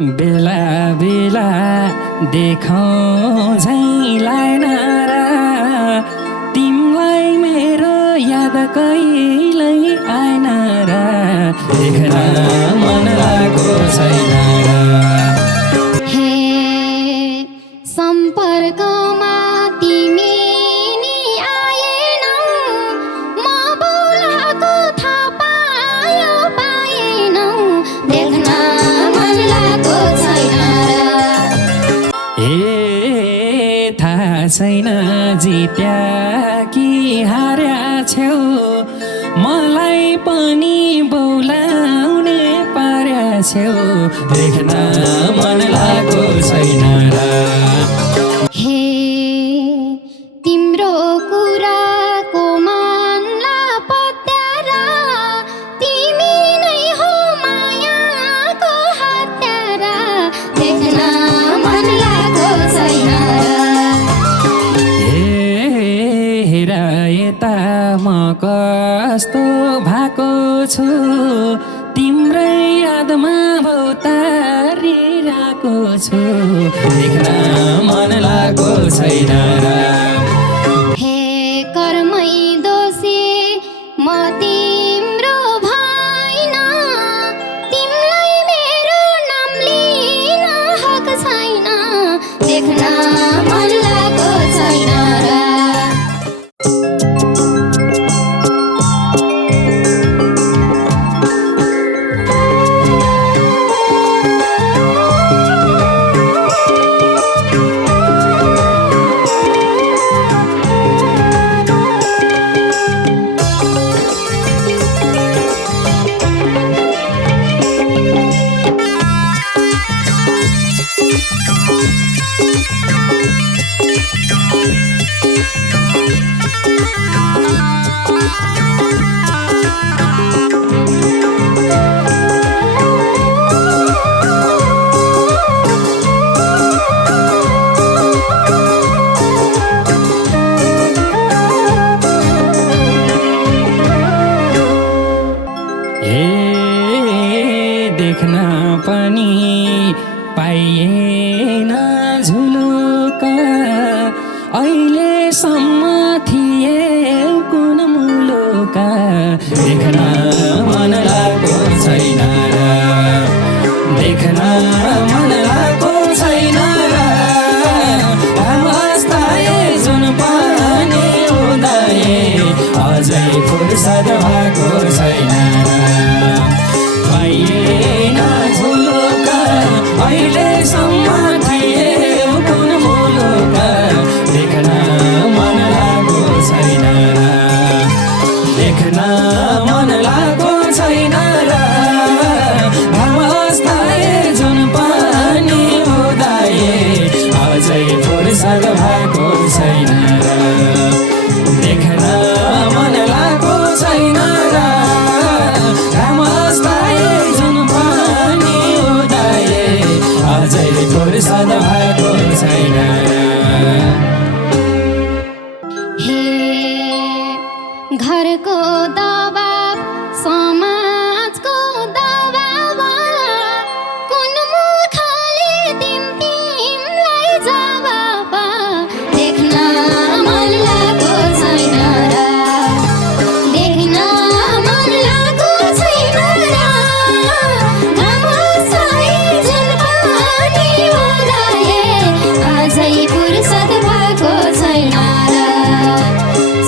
बेला बेला देखौँ झैँ लागेन र तिमीलाई मेरो याद कहिल्यै आएन र देख्न मन लागेको छैन र हे सम्पर्कमा तिमी नि आएनौ म बोलाको थाहा पाएनौ देख्न मन लागेको छैन र ए थाहा छैन जित्या कि हार्या छेउ मलाई पनि बोलाउने पार्या छेउ देख्न मन लागेको छैन र हे तिम्रो कुराको मनला पत्यार तिमी नै हो मायाको हत्यार देख्न मन लागेको छैन हेर यता म कस्तो भएको छु तिम्रै यादमा भौतारिरहेको छु देख्न मन लागेको छैन र हे कर्मै दोषी म तिम्रो भइन तिमीलाई मेरो नाम लिन हक छैन देख्न मन लागेको छैन र देख्न पनि पाइएन झुलुका अहिलेसम्म थिए कुन मुलुका देख्न मन लागेको छैन र देख्न मन लागेको छैन र अवस्थाए जुन पानी उदाए अझै फुर्सद भएको छैन पाइएन झुलुका अहिलेसम्म थिए कुन मुलुका देख्न मन लागेको छैन र देख्न मन लागेको छैन र अवस्थाए जुन पानी उदाए अझै फुर्सद भएको छैन र देख्न मन लागेको छैन र अझै फुर्सद भएको छैन हे घरको दबाब समाजको दबाब कुन मुखले तिमीलाई जवाब देख्न मन लागेको छैन र देख्न मन लागेको छैन र अझै फुर्सद भएको छैन र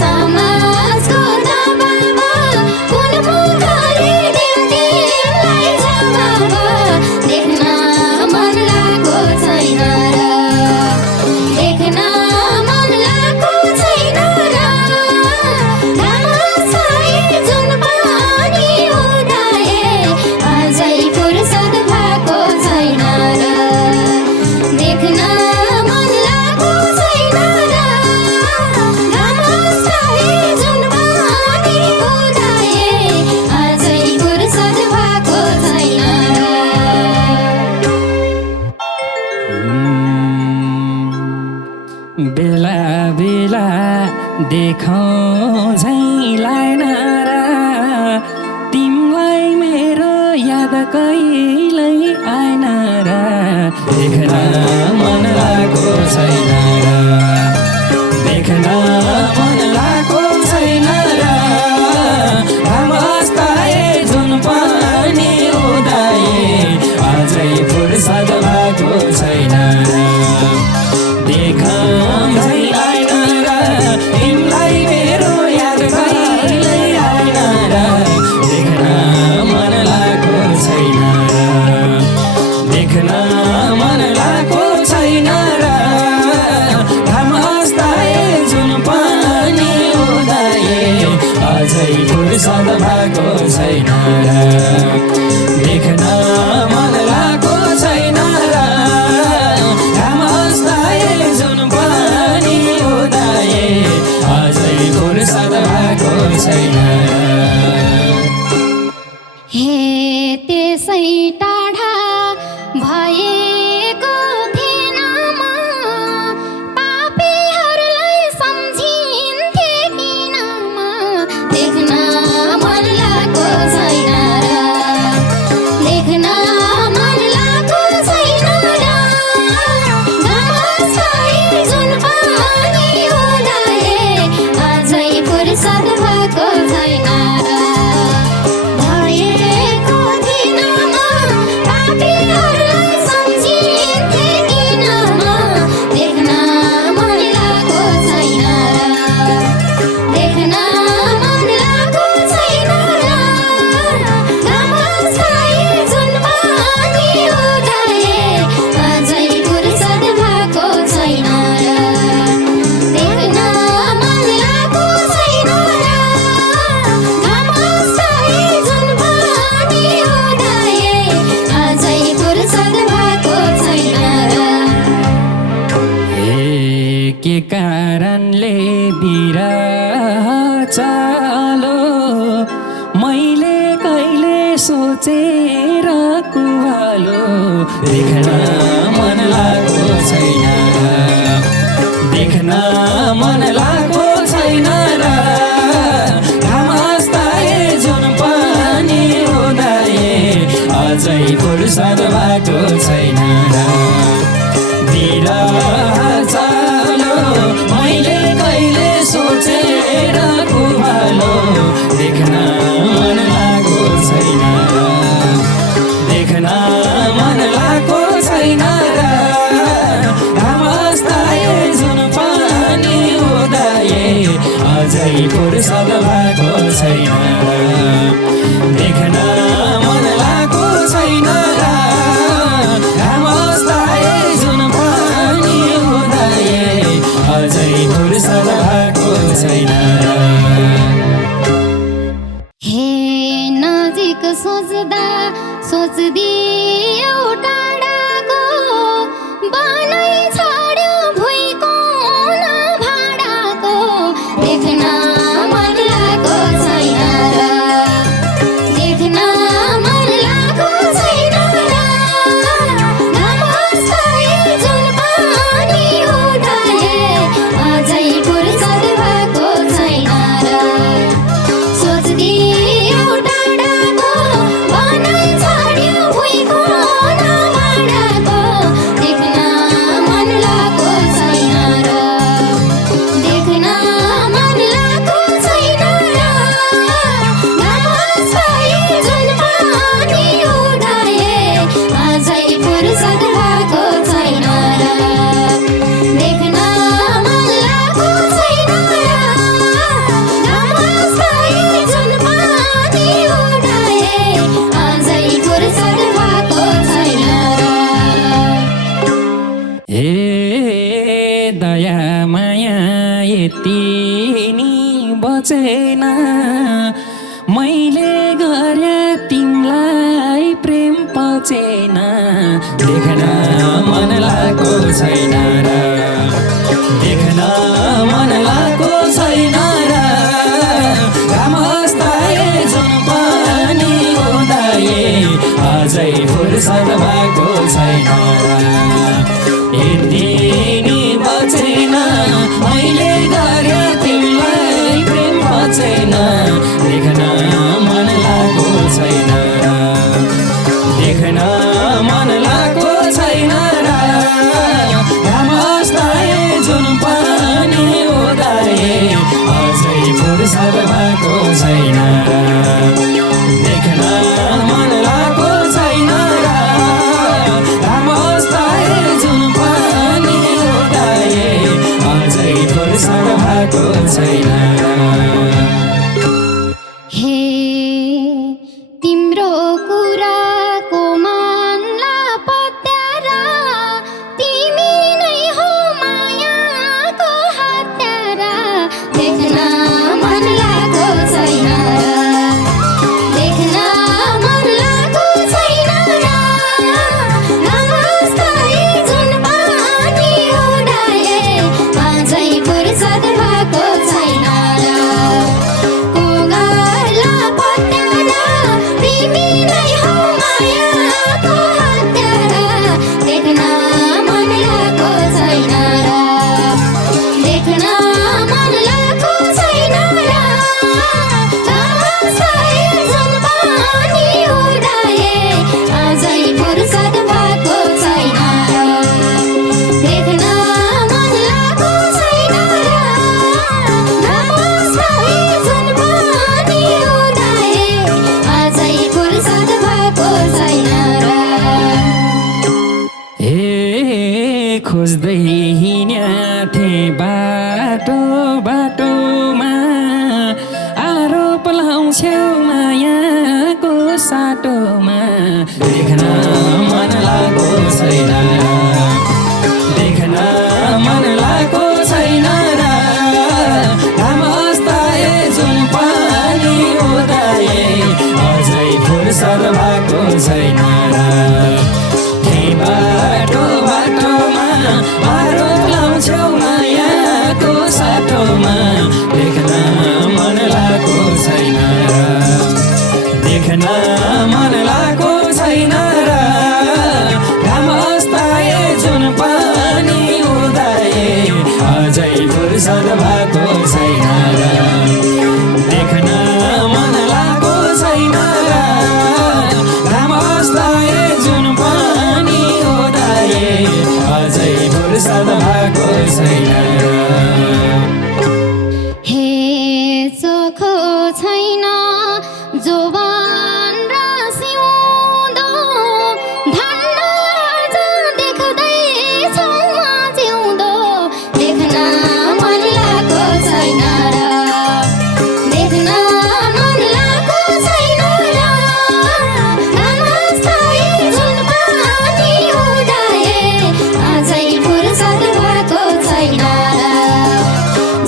समाजको दबाब कुन मुखले तिमीलाई जवाब देख्न मन लागेको छैन र देख्न मन लागेको छैन र घामसै जुन पानी उदाए अझै फुर्सद भएको छैन र देख्न मन लागेको छैन र घामसै जुन पानी उदाए अझै फुर्सद भएको छैन बेला बेला देखौँ झैँ लागेन र तिमीलाई मेरो याद कहिल्यै आएन र देख्न मन लागेको छैन र देख्न मन लागेको छैन र घाम अस्ताए जुन पनि उदाए अझै फुर्सद भएको छैन र देखम झै आएन र तिमीलाई मेरो याद कहिल्यै आएन र देख्न मन लागेको छैन र देख्न मन लागेको छैन र घाम अस्ताए जुन पनि उदाए अझै फुर्सद भएको छैन र देख्न मन लागेको छैन र घाम अस्ताए जुन पनि उदाए अझै फुर्सद भएको छैन हे त्यसै टाढा भएको थिएन म पापीहरूलाई सम्झिन्थे किन म देख्न मन लागेको छैन र देख्न मन लागेको छैन र घाम अस्ताए जुन पनि उदाए अझै फुर्सद भएको छैन र भएको थिएन म पापीहरूलाई सम्झिन्थे किन म देख्न मन लागेको छैन र देख्न मन लागेको छैन र घाम अस्ताए जुन पनि उदाए अझै फुर्सद भएको छैन र देख्न मन लागेको छैन र घाम अस्ताए जुन पनि उदाए अझै फुर्सद भएको छैन र के कारणले बिरह चालो मैले कहिले सोचेर कुवालो देख्न मन लागेको छैन र देख्न मन लागेको छैन र घाम अस्ताए जुन पनि उदाए अझै फुर्सद भएको छैन र बिरह चालो मैले कहिले सोचेर कुवालो देख्न मन लागेको छैन र देख्न मन लागेको छैन र घाम अस्ताए जुन पनि उदाए अझै फुर्सद भएको छैन र देख्न मन लागेको छैन र घाम अस्ताए जुन पनि उदाए अझै फुर्सद भएको छैन र हे नजिक सोच्दा सोच्दियो टाढाको बनाइ छाड्यो भुइँको न भाडाको देख्न मन लागेको छैन र देख्न मन लागेको छैन र घाम अस्ताए जुन पनि उदाए अझै फुर्सद भएको छैन र सोच्दियो टाढाको बनाइ छाड्यो भुइँको न भाडाको देख्न मन लागेको छैन र देख्न मन लागेको छैन र घाम अस्ताए जुन पनि उदाए अझै फुर्सद भएको छैन र देख्न मन लागेको छैन र घाम अस्ताए जुन पनि उदाए अझै फुर्सद भएको छैन र ए दया माया यति नि बचेन मैले गरे तिमीलाई प्रेम पचेन देख्न मन लागेको छैन र देख्न मन लागेको छैन र घाम अस्ताए जुन पनि उदाए अझै फुर्सद भएको छैन र यति नि बचेन मैले गरे तिमीलाई प्रेम पचेन देख्न मन लागेको छैन र देख्न मन लागेको छैन र घामस्ताए जुन पानी उदाए अझै फुर्सद भएको छैन र देख्न मन लागेको छैन र घामस्ताए जुन पानी उदाए अझै फुर्सद भएको छैन हे तिम्रो कुराको मानला पत्यारा तिमी नै हो मायाको हत्यारा देख्न मन लागेको छैन देख्न मन लागेको छैन नमस्ते जुन पानी उडाए अझै फुर्सद भएको छैन खोज्दै हिँड्याथे बाटो बाटोमा आरोप लाउँछौ मायाको साटोमा देख्न मन लागेको छैन देख्न मन लागेको छैन र घामस्ताए जुन पानी उदाए अझै फुर्सद भएको छैन बाटो बाटोमा आरोप लाउँछौ मायाको साटोमा देख्न मन लागेको छैन देख्न मन लागेको छैन र घामस्ताए जुन पानी उदाए अझै फुर्सद भएको छैन देख्न मन लागेको छैन र घामस्ताए जुन पानी उदाए अझै फुर्सद भएको छैन हे चोखो छैन जोबान र सिउँदो धन्न आज देख्दैछौ म जिउँदो देख्न मन लागेको छैन देख्न मन लागेको छैन नमस्ते जुन पानी उडाए अझै फुर्सद भएको छैन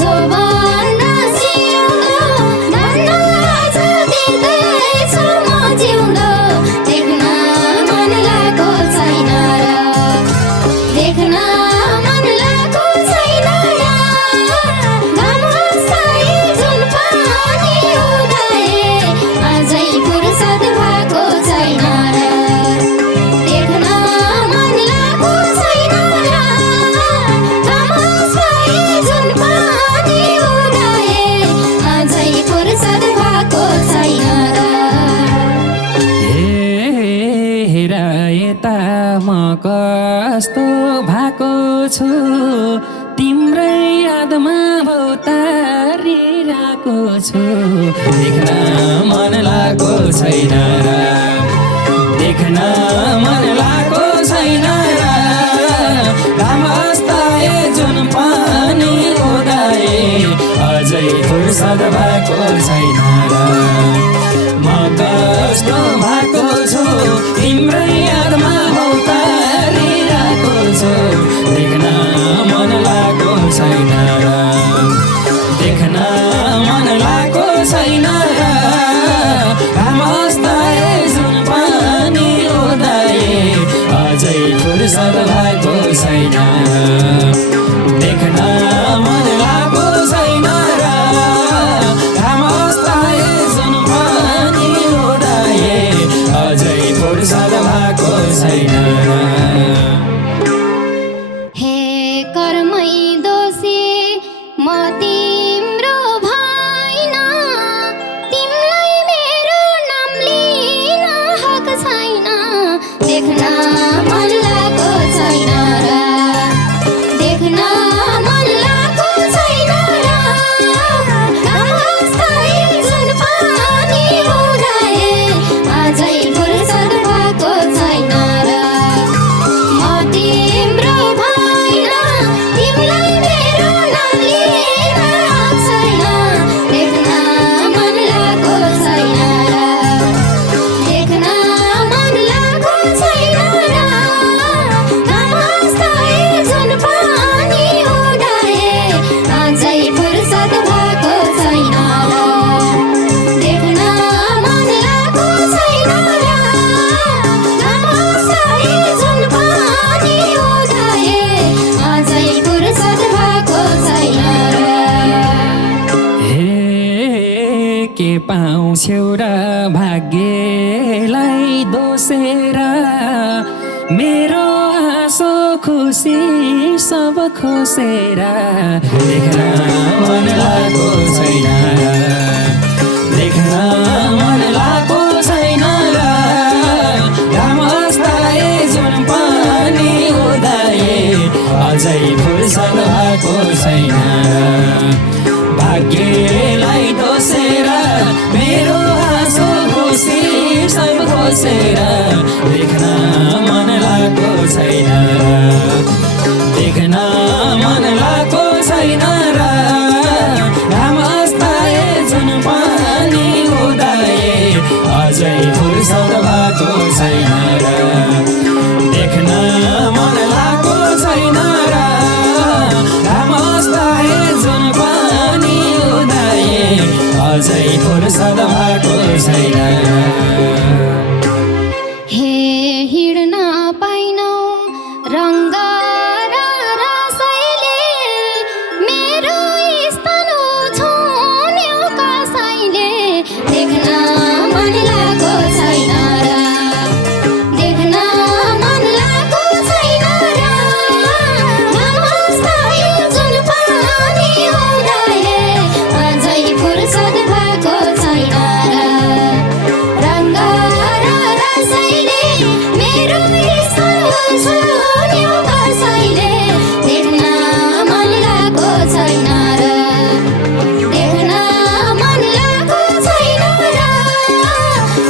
जोबान र सिउँदो धन्न आज देख्दैछौ म जिउँदो देख्न मन लागेको छैन देख्न मन लागेको छैन नमस्ते जुन पानी उडाए अझै फुर्सद भएको छैन देख्न मन लागेको छैन नमस्ते जुन पानी उडाए अझै फुर्सद भएको छैन हेर यता म कस्तो भएको छु तिम्रै यादमा भौतारिरहेको छु देख्न मन लागेको छैन देख्न मन लागेको छैन घामस्ताए जुन पानी उदाए अझै फुर्सद भएको छैन म कस्तो भएको छु तिम्रै यादमा भौतारिरहेको छु देख्न मन लागेको छैन देख्न मन लागेको छैन घामस्ताए जुन पानी उदाए अझै फुर्सद भएको छैन देख्न मन लागेको छैन घामस्ताए जुन पानी उदाए अझै फुर्सद भएको छैन हे कर्मै दोषी म तिम्रो भइन तिमीलाई मेरो नाम लिन हक छैन देख्न मन लागेको छैन र देख्न मन लागेको छैन र नमस्ते जुन पानी उडाए अझै फुर्सद भएको छैन र म तिम्रो भइन तिमीलाई मेरो नलिन छैन देख्न मन लागेको छैन र देख्न मन लागेको छैन र नमस्ते जुन पानी उडाए अझै फुर्सद भएको छैन र देख्न मन लागेको छैन र नमस्ते जुन पानी उडाए अझै फुर्सद भएको छैन र हे के पाउँछौ र भाग्यलाई दोसेर मेरो आँसो खुसी सब खोसेर देख्न मन लागेको छैन र देख्न मन लागेको छैन र घामस्ताए जुन पानी उदाए अझै फुर्सद भएको छैन र भाग्यलाई दोसेर मेरो आँसो खुसी सब खोसेर देख्न मन लागेको छैन र देख्न मन लागेको छैन र घामस्ताए जुन पानी उदाए अझै फुर्सद भएको छैन र देख्न मन लागेको छैन र घामस्ताए जुन पानी उदाए अझै फुर्सद भएको छैन हे हिँड्न पाइनौ रङ्ग र रसैले मेरो स्तन छुन्यौ कसैले देख्न मन लागेको छैन र देख्न मन लागेको छैन र नमस्ते जुन पानी उडाए अझै फुर्सद भएको छैन र रङ्ग र रसैले मेरो स्तन छुन्यौ कसैले देख्न मन लागेको छैन र देख्न मन लागेको छैन र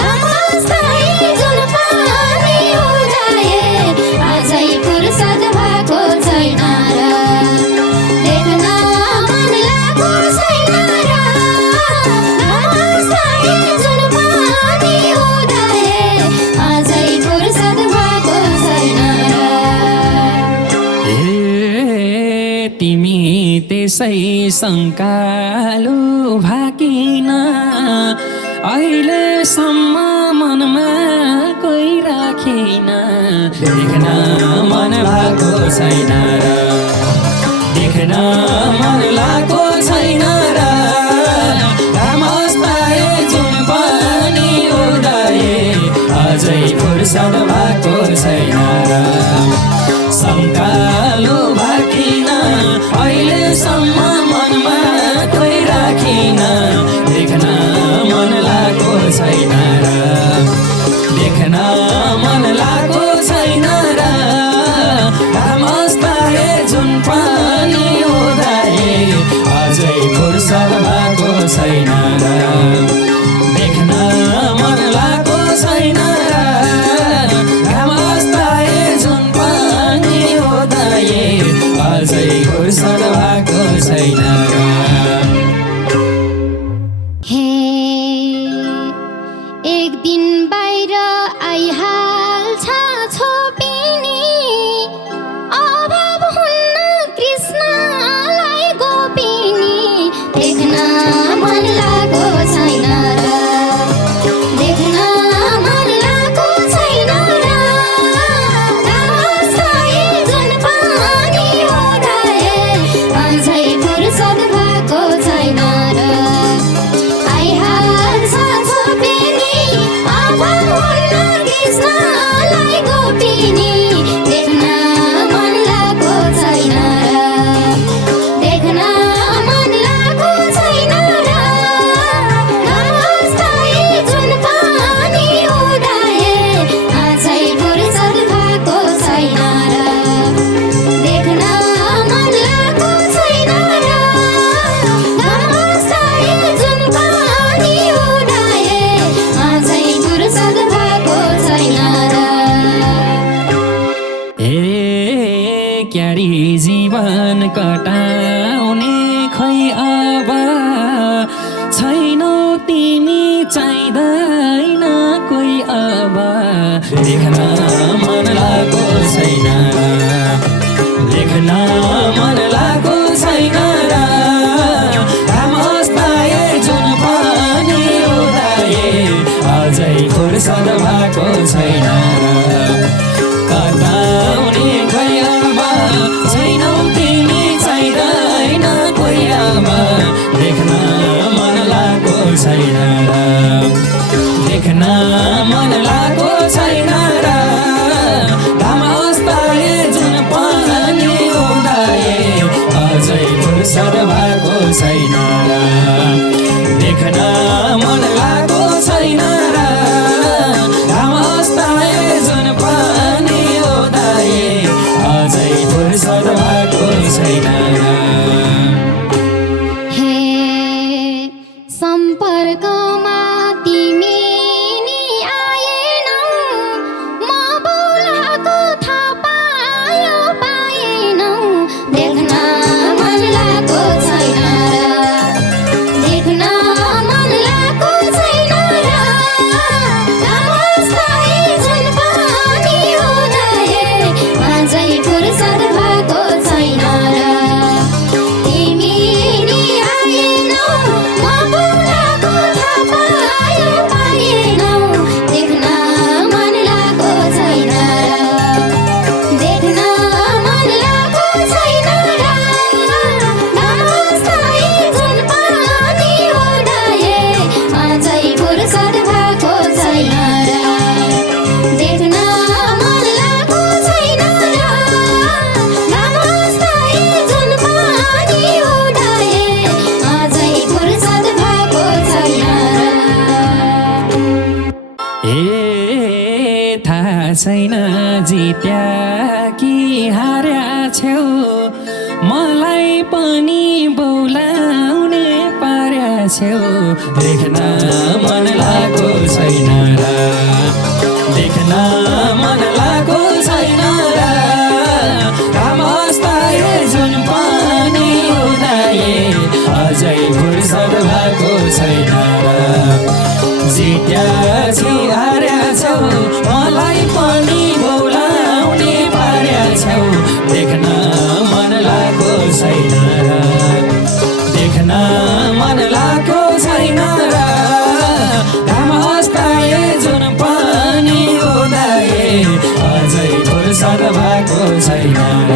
नमस्ते जुन पानी उडाए अझै फुर्सद भएको छैन र देख्न मन लागेको छैन र नमस्ते जुन पानी उडाए अझै फुर्सद भएको छैन र ए तिमी त्यसै शङ्कालु भाकिन अहिलेसम्म मनमा कोही राखिन देख्न मन लागेको छैन र देख्न मन लागेको छैन र घामस्ताए जुन पानी उदाए अझै फुर्सद भएको छैन र शङ्कालु भाकिन अहिलेसम्म मनमा कोही राखिन देख्न मन लागेको छैन र देख्न मन लागेको छैन र घामस्ताए जुन पानी उदाए अझै फुर्सद भएको छैन र देख्न मन लागेको छैन र घामस्ताए जुन पानी उदाए अझै फुर्सद भएको छैन र हे एक दिन बाहिर आइहा जीवन कटाउने खै अब छैनौ तिमी चाहिँदैन कोही अब देख्न मन लागो छैन देख्न मन लागो छैन र रामस्ताए जुन पनि उदाए अझै फुर्सद भएको छैन र कटाउने खै अब छैनौ तिमी चाहिँदैन कोही अब देख्न मन लागो छैन र देख्न मन लागो छैन र रामस्ताए जुन पनि उदाए अझै फुर्सद भएको छैन र देख्न मन लागो छैन र रामस्ताए जुन पनि उदाए अझै फुर्सद भएको छैन र हे सम्पर्कमा तिमी नि आएनौ म बोलाको थाहा पाएनौ देख्न मन लागो छैन र देख्न मन लागो छैन र रामस्ताए जुन पनि उदाए अझै फुर्सद भएको छैन र तिमी नि आएनौ म बोलाको थाहा पाएनौ देख्न मन लागो छैन र देख्न मन लागो छैन र रामस्ताए जुन पनि उदाए अझै फुर्सद भएको छैन र देख्न मन लागो छैन र रामस्ताए जुन पनि उदाए अझै फुर्सद भएको छैन र ए थाहा छैन जित्या कि हार्या छेउ मलाई पनि बोलाउने पार्या छेउ देख्न मन लागो छैन र देख्न मन लागो छैन र रामस्ताए जुन पनि उदाए अझै फुर्सद भएको छैन र जित्या छौ हार्या छौ मलाई पनि बोलाउने पार्या छौ देख्न मन लागो छैन र देख्न मन लागो छैन र रामस्ताए जुन पनि उदाए अझै फुर्सद भएको छैन र